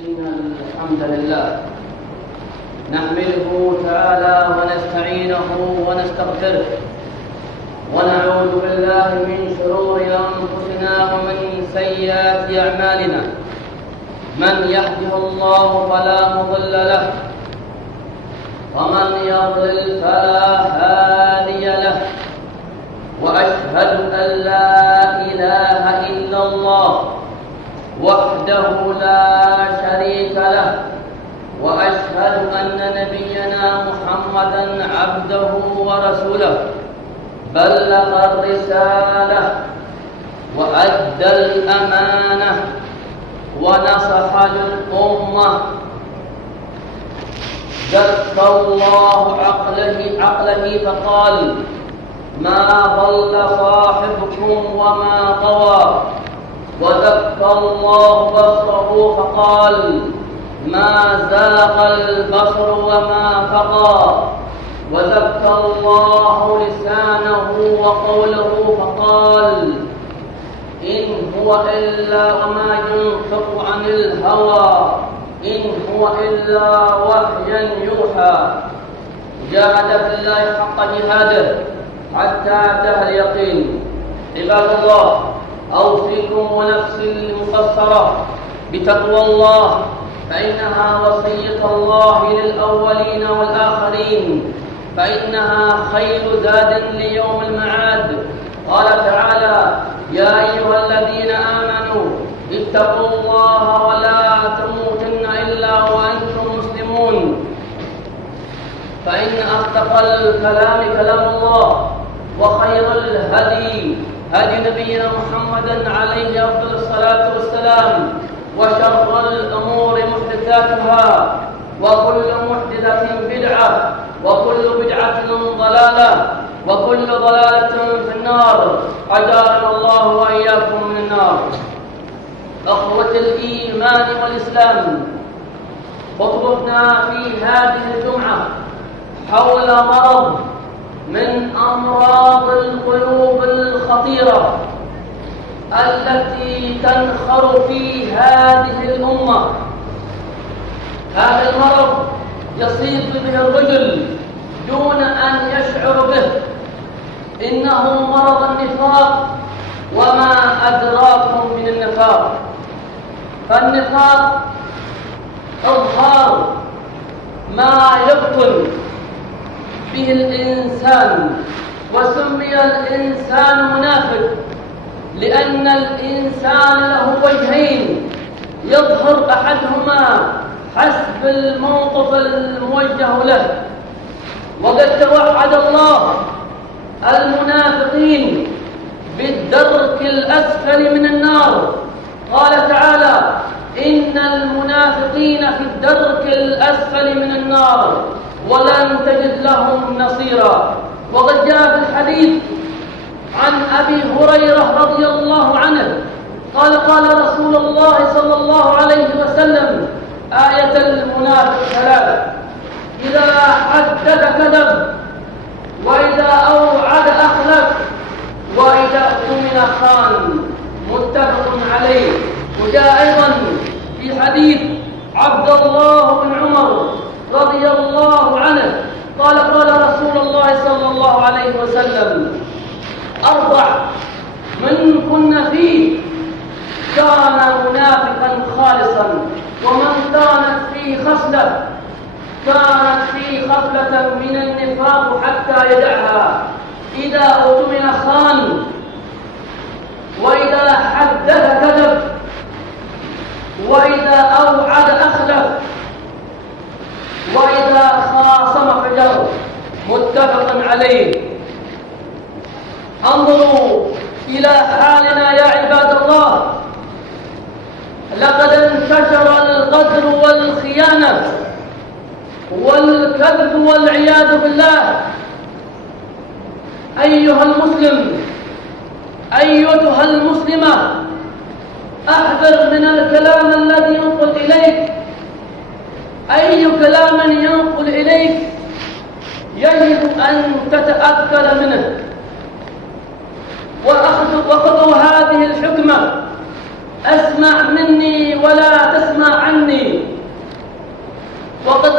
إن الحمد لله نحمده تعالى ونستعينه ونستغفره ونعوذ بالله من شرور أنفسنا ومن سيئات أعمالنا. من يهده الله فلا مضل له ومن يضلل فلا هادي له، وأشهد أن لا إله إلا الله وحده لا شريك له، وأشهد أن نبينا محمدًا عبده ورسوله بلغ الرسالة وأدى الأمانة ونصح للأمة. جف الله عقله فقال: ما ضل صاحبكم وما طغى. وذكى الله بصره فقال: ما زاغ البصر وما طغى. وذكى الله لسانه وقوله فقال: إن هو إلا وما ينطق عن الهوى إن هو إلا وحي يوحى. جاهد في الله حق جهاده حتى أتاه اليقين. عباد الله، أوصيكم ونفسي المقصرة بتقوى الله، فإنها وصية الله للأولين والآخرين، فإنها خير زاد ليوم المعاد. قال تعالى: يا أيها الذين آمنوا اتقوا الله ولا تموتن إلا وأنتم مسلمون. فإن أصدق الكلام كلام الله، وخير الهدي هدي نبينا محمد عليه أفضل الصلاة والسلام، وشر الأمور محدثاتها، وكل محدثة بدعة، وكل بدعة ضلالة، وكل ضلالة في النار. أجارنا الله وإياكم من النار. أخوة الإيمان والإسلام، خطبتنا في هذه الجمعة حول مرض من أمراض القلوب الخطيرة التي تنخر في هذه الأمة. هذا المرض يصيب به الرجل دون أن يشعر به. إنه مرض النفاق، وما أدراكم من النفاق. فالنفاق إظهار ما يبطن به الإنسان، وسمي الإنسان منافق لأن الإنسان له وجهين يظهر أحدهما حسب الموقف الموجه له. وقد توعد الله المنافقين بالدرك الأسفل من النار. قال تعالى: إن المنافقين في الدرك الأسفل من النار ولن تجد لهم نصيرا. وقد جاء في الحديث عن أبي هريرة رضي الله عنه قال: قال رسول الله صلى الله عليه وسلم: آية المنافق ثلاث: إذا حدث كذب، وإذا أوعد أخلف، وإذا اؤتمن خان. متفق عليه. وجاء أيضا في حديث عبد الله بن عمر رضي الله عنه قال: قال رسول الله صلى الله عليه وسلم: أربع من كن فيه كان منافقا خالصا، ومن كانت فيه خصلة كانت فيه خصلة من النفاق حتى يدعها: إذا اؤتمن خان، وإذا حدث كذب، وإذا أوعد أخلف، وإذا خاصم فجر. متفق عليه. انظروا إلى حالنا يا عباد الله. لقد انتشر الغدر والخيانة والكذب والعياذ بالله. أيها المسلم، أيتها المسلمة، احذر من الكلام الذي ينقل إليك. أي كلام ينقل إليك يجب أن تتأكد منه. وخذوا هذه الحكمة: اسمع مني ولا تسمع عني. وقد